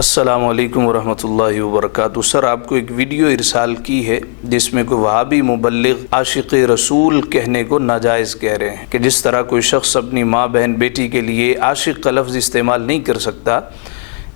السلام علیکم ورحمۃ اللہ وبرکاتہ۔ سر، آپ کو ایک ویڈیو ارسال کی ہے جس میں کوئی وہابی مبلغ عاشق رسول کہنے کو ناجائز کہہ رہے ہیں کہ جس طرح کوئی شخص اپنی ماں بہن بیٹی کے لیے عاشق کا لفظ استعمال نہیں کر سکتا،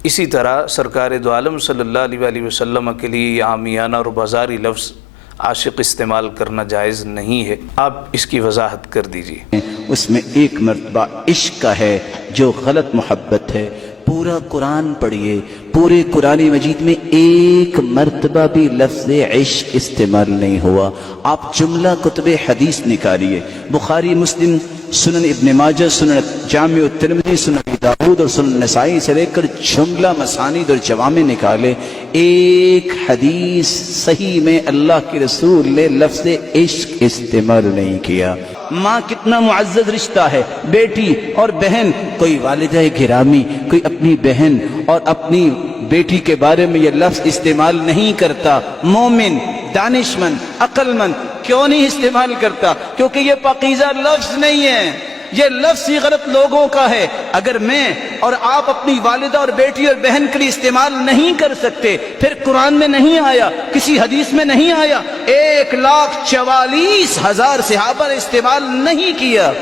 اسی طرح سرکار دو عالم صلی اللہ علیہ وآلہ وسلم کے لیے عامیانہ اور بازاری لفظ عاشق استعمال کرنا جائز نہیں ہے۔ آپ اس کی وضاحت کر دیجیے۔ اس میں ایک مرتبہ عشق کا ہے جو غلط محبت ہے۔ پورا قرآن پڑھیے، پورے قرآن مجید میں ایک مرتبہ بھی لفظ عشق استعمال نہیں ہوا۔ آپ جملہ کتب حدیث نکالیے، بخاری، مسلم، سنن ابن ماجہ، سنن جامع الترمذی، سنن ابی داؤد اور سنن نسائی سے لے کر جملہ مسانید اور جوامع نکالے، ایک حدیث صحیح میں اللہ کے رسول نے لفظ عشق استعمال نہیں کیا۔ ماں کتنا معزز رشتہ ہے، بیٹی اور بہن، کوئی والدہ گرامی کوئی اپنی بہن اور اپنی بیٹی کے بارے میں یہ لفظ استعمال نہیں کرتا۔ مومن، دانش مند، عقل مند کیوں نہیں استعمال کرتا؟ کیونکہ یہ پاکیزہ لفظ نہیں ہے، یہ لفظ ہی غلط لوگوں کا ہے۔ اگر میں اور آپ اپنی والدہ اور بیٹی اور بہن کے لیے استعمال نہیں کر سکتے، پھر قرآن میں نہیں آیا، کسی حدیث میں نہیں آیا، 1,44,000 صحابہ نے استعمال نہیں کیا۔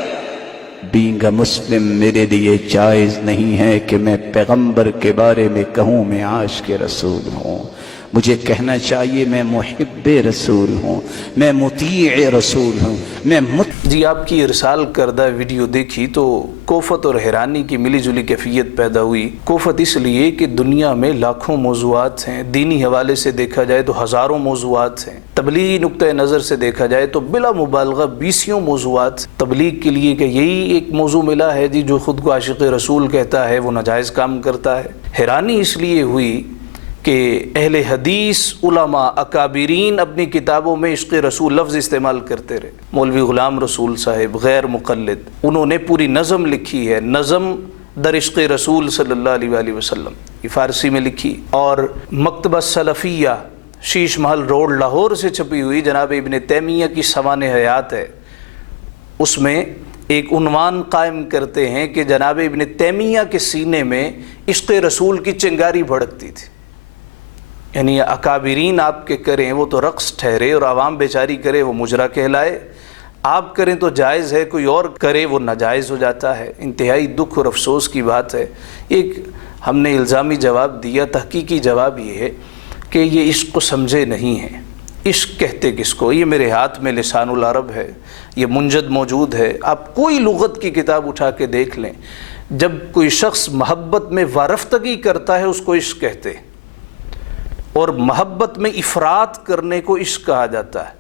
بینگ مسلم میرے لیے جائز نہیں ہے کہ میں پیغمبر کے بارے میں کہوں میں عاشق رسول ہوں۔ مجھے کہنا چاہیے میں محب رسول ہوں، میں مطیع رسول ہوں، میں جی، آپ کی ارسال کردہ ویڈیو دیکھی تو کوفت اور حیرانی کی ملی جلی کیفیت پیدا ہوئی۔ کوفت اس لیے کہ دنیا میں لاکھوں موضوعات ہیں، دینی حوالے سے دیکھا جائے تو ہزاروں موضوعات ہیں، تبلیغی نقطۂ نظر سے دیکھا جائے تو بلا مبالغہ 20 موضوعات تبلیغ کے لیے کہ یہی ایک موضوع ملا ہے جی جو خود کو عاشق رسول کہتا ہے وہ ناجائز کام کرتا ہے۔ حیرانی اس لیے ہوئی کہ اہل حدیث، علماء، اکابرین اپنی کتابوں میں عشق رسول لفظ استعمال کرتے رہے۔ مولوی غلام رسول صاحب غیر مقلد، انہوں نے پوری نظم لکھی ہے، نظم در عشق رسول صلی اللہ علیہ وآلہ وسلم، یہ فارسی میں لکھی، اور مکتبہ سلفیہ شیش محل روڈ لاہور سے چھپی ہوئی جناب ابن تیمیہ کی سوانح حیات ہے۔ اس میں ایک عنوان قائم کرتے ہیں کہ جناب ابن تیمیہ کے سینے میں عشق رسول کی چنگاری بھڑکتی تھی، یعنی اکابرین آپ کے کریں وہ تو رقص ٹھہرے اور عوام بیچاری کرے وہ مجرا کہلائے، آپ کریں تو جائز ہے، کوئی اور کرے وہ ناجائز ہو جاتا ہے۔ انتہائی دکھ اور افسوس کی بات ہے۔ ایک ہم نے الزامی جواب دیا، تحقیقی جواب یہ ہے کہ یہ عشق کو سمجھے نہیں ہیں۔ عشق کہتے کس کو؟ یہ میرے ہاتھ میں لسان العرب ہے، یہ منجد موجود ہے، آپ کوئی لغت کی کتاب اٹھا کے دیکھ لیں، جب کوئی شخص محبت میں وارفتگی کرتا ہے اس کو عشق کہتے ہیں، اور محبت میں افراط کرنے کو عشق کہا جاتا ہے۔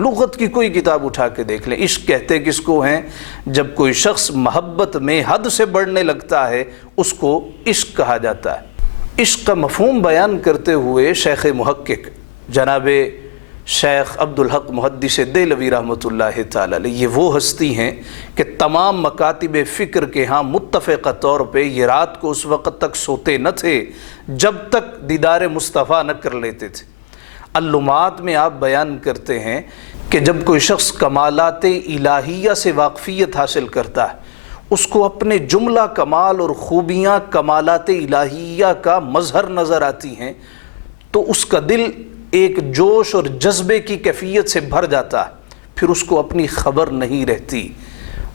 لغت کی کوئی کتاب اٹھا کے دیکھ لیں، عشق کہتے کس کو ہیں؟ جب کوئی شخص محبت میں حد سے بڑھنے لگتا ہے اس کو عشق کہا جاتا ہے۔ عشق کا مفہوم بیان کرتے ہوئے شیخ محقق جناب شیخ عبدالحق محدث دہلوی رحمۃ اللہ تعالی علیہ، یہ وہ ہستی ہیں کہ تمام مکاتب فکر کے ہاں متفقہ طور پہ یہ رات کو اس وقت تک سوتے نہ تھے جب تک دیدار مصطفیٰ نہ کر لیتے تھے۔ علومات میں آپ بیان کرتے ہیں کہ جب کوئی شخص کمالات الہیہ سے واقفیت حاصل کرتا ہے، اس کو اپنے جملہ کمال اور خوبیاں کمالات الہیہ کا مظہر نظر آتی ہیں تو اس کا دل ایک جوش اور جذبے کی کیفیت سے بھر جاتا ہے، پھر اس کو اپنی خبر نہیں رہتی،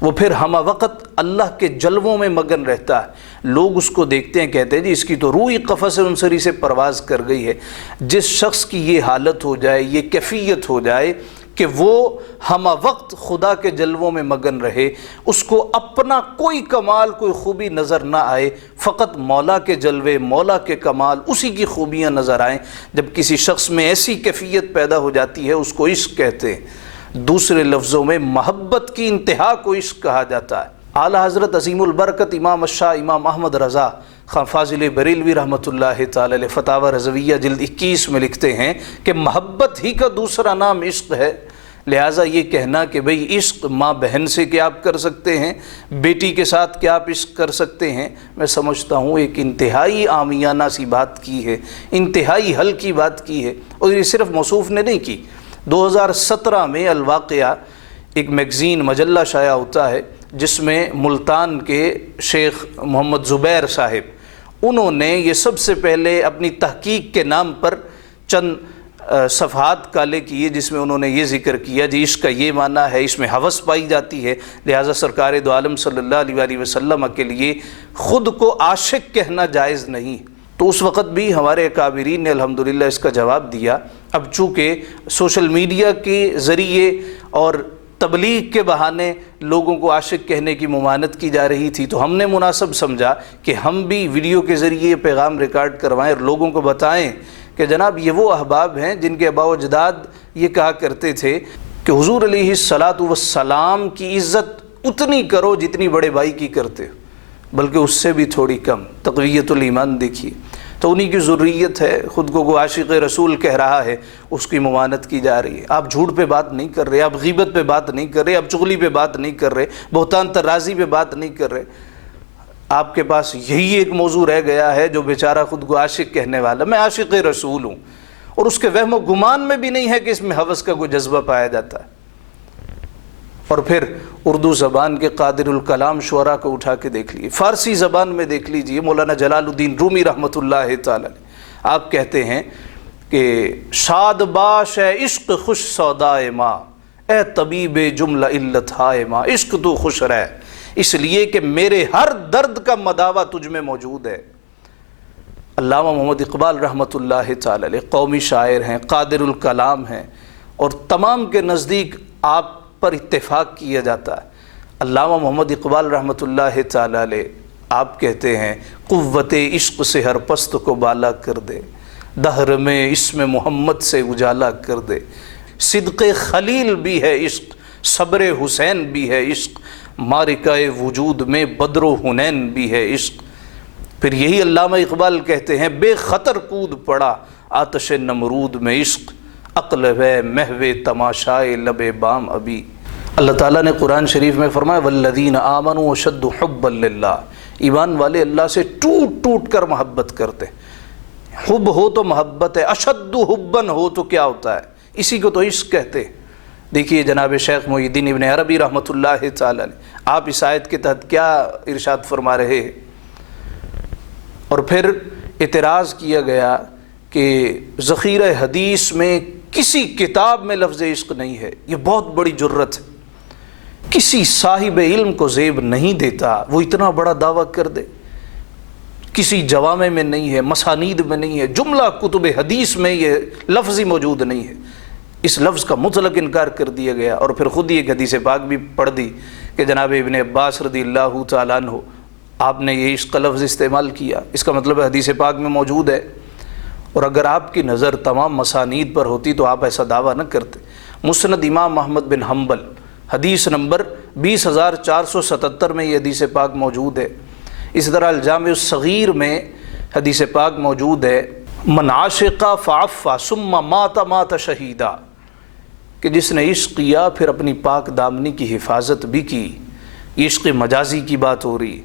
وہ پھر ہمہ وقت اللہ کے جلووں میں مگن رہتا ہے۔ لوگ اس کو دیکھتے ہیں، کہتے ہیں جی اس کی تو روح قفس عنصری سے پرواز کر گئی ہے۔ جس شخص کی یہ حالت ہو جائے، یہ کیفیت ہو جائے کہ وہ ہمہ وقت خدا کے جلووں میں مگن رہے، اس کو اپنا کوئی کمال، کوئی خوبی نظر نہ آئے، فقط مولا کے جلوے، مولا کے کمال، اسی کی خوبیاں نظر آئیں، جب کسی شخص میں ایسی کیفیت پیدا ہو جاتی ہے اس کو عشق کہتے ہیں۔ دوسرے لفظوں میں محبت کی انتہا کو عشق کہا جاتا ہے۔ اعلیٰ حضرت عظیم البرکت امام الشاہ امام احمد رضا خان فاضل بریلوی رحمۃ اللہ تعالی علیہ فتاوی رضویہ جلد 21 میں لکھتے ہیں کہ محبت ہی کا دوسرا نام عشق ہے، لہٰذا یہ کہنا کہ بھئی عشق ماں بہن سے کیا آپ کر سکتے ہیں، بیٹی کے ساتھ کیا آپ عشق کر سکتے ہیں، میں سمجھتا ہوں ایک انتہائی عامیانہ سی بات کی ہے، انتہائی ہلکی بات کی ہے، اور یہ صرف موصوف نے نہیں کی۔ 2017 میں الواقعہ ایک میگزین مجلہ شائع ہوتا ہے جس میں ملتان کے شیخ محمد زبیر صاحب انہوں نے یہ سب سے پہلے اپنی تحقیق کے نام پر چند صفحات کالے کیے جس میں انہوں نے یہ ذکر کیا جی عشق کا یہ معنی ہے، اس میں ہوس پائی جاتی ہے، لہٰذا سرکار دو عالم صلی اللہ علیہ وآلہ وسلم کے لیے خود کو عاشق کہنا جائز نہیں۔ تو اس وقت بھی ہمارے اکابرین نے الحمدللہ اس کا جواب دیا۔ اب چونکہ سوشل میڈیا کے ذریعے اور تبلیغ کے بہانے لوگوں کو عاشق کہنے کی ممانعت کی جا رہی تھی، تو ہم نے مناسب سمجھا کہ ہم بھی ویڈیو کے ذریعے یہ پیغام ریکارڈ کروائیں اور لوگوں کو بتائیں کہ جناب یہ وہ احباب ہیں جن کے آباء و اجداد یہ کہا کرتے تھے کہ حضور علیہ الصلاۃ والسلام کی عزت اتنی کرو جتنی بڑے بھائی کی کرتے ہو، بلکہ اس سے بھی تھوڑی کم۔ تقویت الایمان دیکھیے، تو انہی کی ذریت ہے، خود کو عاشق رسول کہہ رہا ہے، اس کی ممانعت کی جا رہی ہے۔ آپ جھوٹ پہ بات نہیں کر رہے، آپ غیبت پہ بات نہیں کر رہے، آپ چغلی پہ بات نہیں کر رہے، بہتان طرازی پہ بات نہیں کر رہے، آپ کے پاس یہی ایک موضوع رہ گیا ہے جو بیچارہ خود کو عاشق کہنے والا، میں عاشق رسول ہوں، اور اس کے وہم و گمان میں بھی نہیں ہے کہ اس میں ہوس کا کوئی جذبہ پایا جاتا ہے۔ اور پھر اردو زبان کے قادر الکلام شعراء کو اٹھا کے دیکھ لیجیے، فارسی زبان میں دیکھ لیجیے، مولانا جلال الدین رومی رحمۃ اللہ تعالی، آپ کہتے ہیں کہ شاد باش ہے عشق خوش سودائے ماں، اے طبیب جملہ علت ہائے ماں، عشق تو خوش رہ اس لیے کہ میرے ہر درد کا مداوا تجھ میں موجود ہے۔ علامہ محمد اقبال رحمۃ اللہ تعالی علیہ قومی شاعر ہیں، قادر الکلام ہیں، اور تمام کے نزدیک آپ پر اتفاق کیا جاتا ہے۔ علامہ محمد اقبال رحمۃ اللہ تعالی علیہ آپ کہتے ہیں قوت عشق سے ہر پست کو بالا کر دے، دہر میں اسم محمد سے اجالا کر دے، صدق خلیل بھی ہے عشق، صبر حسین بھی ہے عشق، معرکہ وجود میں بدر و حنین بھی ہے عشق۔ پھر یہی علامہ اقبال کہتے ہیں بے خطر کود پڑا آتش نمرود میں عشق، عقل ہے محو تماشائے لب بام ابھی۔ اللہ تعالیٰ نے قرآن شریف میں فرمایا والذین آمنوا اشد حبا للہ، ایمان والے اللہ سے ٹوٹ ٹوٹ کر محبت کرتے۔ حب ہو تو محبت ہے، اشد حبا ہو تو کیا ہوتا ہے، اسی کو تو عشق کہتے۔ دیکھیے جناب شیخ محی الدین ابن عربی رحمۃ اللہ تعالی علیہ آپ اس آیت کے تحت کیا ارشاد فرما رہے ہیں۔ اور پھر اعتراض کیا گیا کہ ذخیرہ حدیث میں کسی کتاب میں لفظ عشق نہیں ہے، یہ بہت بڑی جرت ہے، کسی صاحب علم کو زیب نہیں دیتا وہ اتنا بڑا دعویٰ کر دے۔ کسی جوامع میں نہیں ہے، مسانید میں نہیں ہے، جملہ کتب حدیث میں یہ لفظ ہی موجود نہیں ہے۔ اس لفظ کا مطلق انکار کر دیا گیا، اور پھر خود ہی ایک حدیث پاک بھی پڑھ دی کہ جناب ابن عباس رضی اللہ تعالیٰ عنہ آپ نے یہ عشق کا لفظ استعمال کیا، اس کا مطلب حدیث پاک میں موجود ہے۔ اور اگر آپ کی نظر تمام مسانید پر ہوتی تو آپ ایسا دعویٰ نہ کرتے۔ مسند امام احمد بن حنبل حدیث نمبر 20477 میں یہ حدیث پاک موجود ہے۔ اس طرح الجامع الصغیر میں حدیث پاک موجود ہے من عاشق فعفا ثم مات مات شہیدا، کہ جس نے عشق کیا پھر اپنی پاک دامنی کی حفاظت بھی کی، یہ عشق مجازی کی بات ہو رہی،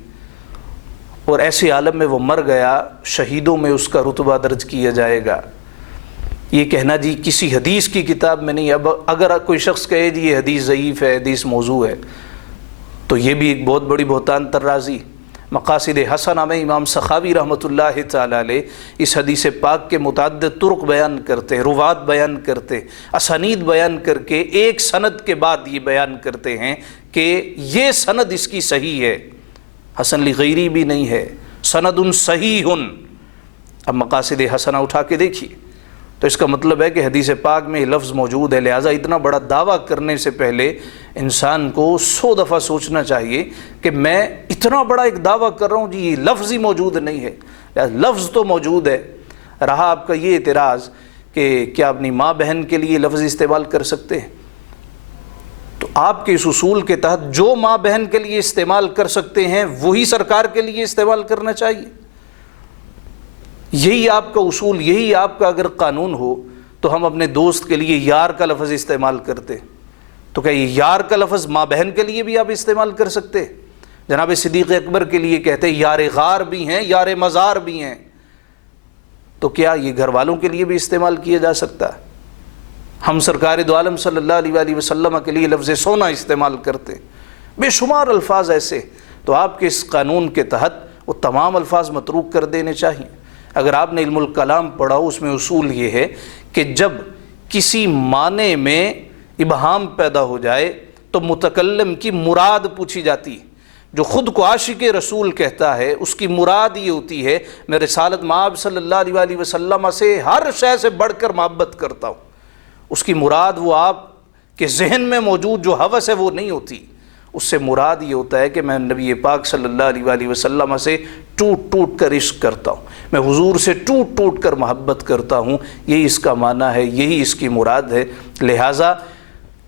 اور ایسے عالم میں وہ مر گیا، شہیدوں میں اس کا رتبہ درج کیا جائے گا۔ یہ کہنا جی کسی حدیث کی کتاب میں نہیں۔ اب اگر کوئی شخص کہے جی یہ حدیث ضعیف ہے، حدیث موضوع ہے، تو یہ بھی ایک بہت بڑی بہتان طرازی۔ مقاصد حسنہ میں امام سخاوی رحمۃ اللہ تعالی علیہ اس حدیث پاک کے متعدد طرق بیان کرتے، روات بیان کرتے، اسانید بیان کر کے ایک سند کے بعد یہ بیان کرتے ہیں کہ یہ سند اس کی صحیح ہے، حسن لغیری بھی نہیں ہے، سند صحیح۔ اب مقاصد حسنہ اٹھا کے دیکھیے تو اس کا مطلب ہے کہ حدیث پاک میں یہ لفظ موجود ہے، لہٰذا اتنا بڑا دعویٰ کرنے سے پہلے انسان کو 100 دفعہ سوچنا چاہیے کہ میں اتنا بڑا ایک دعویٰ کر رہا ہوں جی یہ لفظ ہی موجود نہیں ہے۔ لفظ تو موجود ہے، رہا آپ کا یہ اعتراض کہ کیا اپنی ماں بہن کے لیے لفظ استعمال کر سکتے ہیں، تو آپ کے اس اصول کے تحت جو ماں بہن کے لیے استعمال کر سکتے ہیں وہی سرکار کے لیے استعمال کرنا چاہیے۔ یہی آپ کا اصول، یہی آپ کا اگر قانون ہو تو ہم اپنے دوست کے لیے یار کا لفظ استعمال کرتے، تو کیا یہ یار کا لفظ ماں بہن کے لیے بھی آپ استعمال کر سکتے؟ جناب صدیق اکبر کے لیے کہتے یار غار بھی ہیں، یار مزار بھی ہیں، تو کیا یہ گھر والوں کے لیے بھی استعمال کیا جا سکتا ہے؟ ہم سرکار دو عالم صلی اللہ علیہ وآلہ وسلم کے لیے لفظ سونا استعمال کرتے، بے شمار الفاظ ایسے۔ تو آپ کے اس قانون کے تحت وہ تمام الفاظ متروک کر دینے چاہیے۔ اگر آپ نے علم الکلام پڑھا اس میں اصول یہ ہے کہ جب کسی معنی میں ابہام پیدا ہو جائے تو متکلم کی مراد پوچھی جاتی ہے۔ جو خود کو عاشق رسول کہتا ہے اس کی مراد یہ ہوتی ہے میں رسالت مآب صلی اللہ علیہ وآلہ وسلم سے ہر شے سے بڑھ کر محبت کرتا ہوں۔ اس کی مراد وہ آپ کے ذہن میں موجود جو ہوس ہے وہ نہیں ہوتی، اس سے مراد یہ ہوتا ہے کہ میں نبی پاک صلی اللہ علیہ وآلہ وسلم سے ٹوٹ ٹوٹ کر عشق کرتا ہوں، میں حضور سے ٹوٹ ٹوٹ کر محبت کرتا ہوں، یہی اس کا معنی ہے، یہی اس کی مراد ہے۔ لہٰذا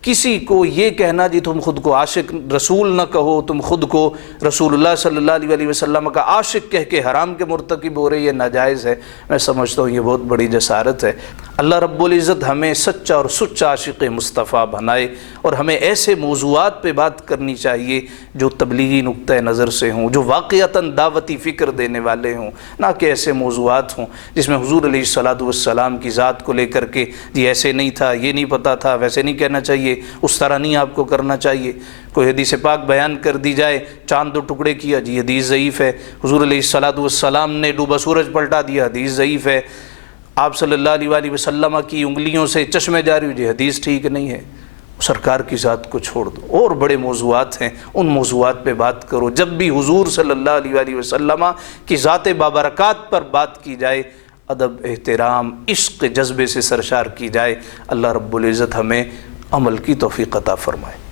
کسی کو یہ کہنا جی تم خود کو عاشق رسول نہ کہو، تم خود کو رسول اللہ صلی اللہ علیہ وآلہ وسلم کا عاشق کہہ کے حرام کے مرتکب ہو رہے، یہ ناجائز ہے۔ میں سمجھتا ہوں یہ بہت بڑی جسارت ہے۔ اللہ رب العزت ہمیں سچا اور سچا عاشق مصطفیٰ بنائے، اور ہمیں ایسے موضوعات پہ بات کرنی چاہیے جو تبلیغی نقطہ نظر سے ہوں، جو واقعتاً دعوتی فکر دینے والے ہوں، نہ کہ ایسے موضوعات ہوں جس میں حضور علیہ الصلوۃ والسلام کی ذات کو لے کر کے جی ایسے نہیں تھا، یہ نہیں پتہ تھا، ویسے نہیں کہنا چاہیے، اس طرح نہیں آپ کو کرنا چاہیے۔ کوئی حدیث پاک بیان کر دی جائے، چاند دو ٹکڑے کیا، جی حدیث ضعیف ہے۔ حضور علیہ الصلوۃ والسلام نے ڈوبا سورج پلٹا دیا، حدیث ضعیف ہے۔ آپ صلی اللہ علیہ وآلہ وسلم کی انگلیوں سے چشمے جاری ہوئے، جی حدیث ٹھیک نہیں ہے۔ سرکار کی ذات کو چھوڑ دو، اور بڑے موضوعات ہیں، ان موضوعات پہ بات کرو۔ جب بھی حضور صلی اللہ علیہ وآلہ وسلم کی ذات بابرکات پر بات کی جائے، ادب، احترام، عشق، جذبے سے سرشار کی جائے۔ اللہ رب العزت ہمیں عمل کی توفیق عطا فرمائے۔